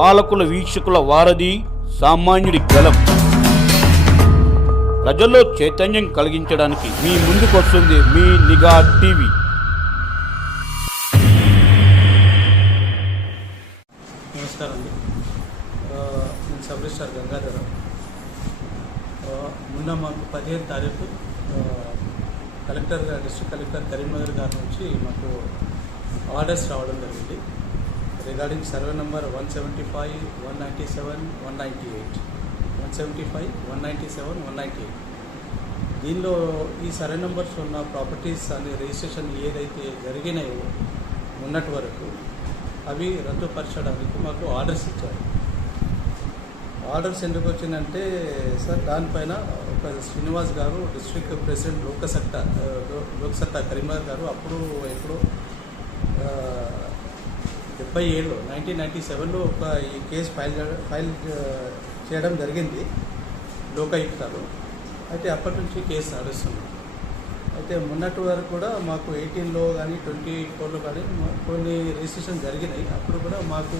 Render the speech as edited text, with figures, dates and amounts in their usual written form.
పాలకుల వీక్షకుల వారధి, సామాన్యుడి గలం. ప్రజల్లో చైతన్యం కలిగించడానికి మీ ముందుకొస్తుంది మీ నిఘా టీవీ. నమస్కారం అండి. నేను సబ్ రిజిస్ట్రార్ గంగాధరం. మొన్న మాకు 15 తారీఖు డిస్ట్రిక్ట్ కలెక్టర్ కరీంనగర్ గారి నుంచి మాకు ఆర్డర్స్ రావడం జరిగింది రిగార్డింగ్ సర్వే నెంబర్ 175, 197, 198, 175, 197, 198. దీనిలో ఈ సర్వే నెంబర్స్ ఉన్న ప్రాపర్టీస్ అనే రిజిస్ట్రేషన్ ఏదైతే జరిగినాయో ఉన్నటి వరకు అవి రద్దుపరచడానికి మాకు ఆర్డర్స్ ఇచ్చారు. ఆర్డర్స్ ఎందుకు వచ్చిందంటే సార్, దానిపైన ఒక శ్రీనివాస్ గారు డిస్ట్రిక్ట్ ప్రెసిడెంట్ లోక్సత్తా కరీంనగర్ గారు అప్పుడు ఎప్పుడో 77లో 1997లో ఒక ఈ కేసు ఫైల్ చేయడం జరిగింది లోకాయుక్తలో. అయితే అప్పటి నుంచి కేసు నడుస్తుంది. అయితే మొన్నటి వరకు కూడా మాకు 18లో కానీ 24లో కానీ కొన్ని రిజిస్ట్రేషన్ జరిగినాయి. అప్పుడు కూడా మాకు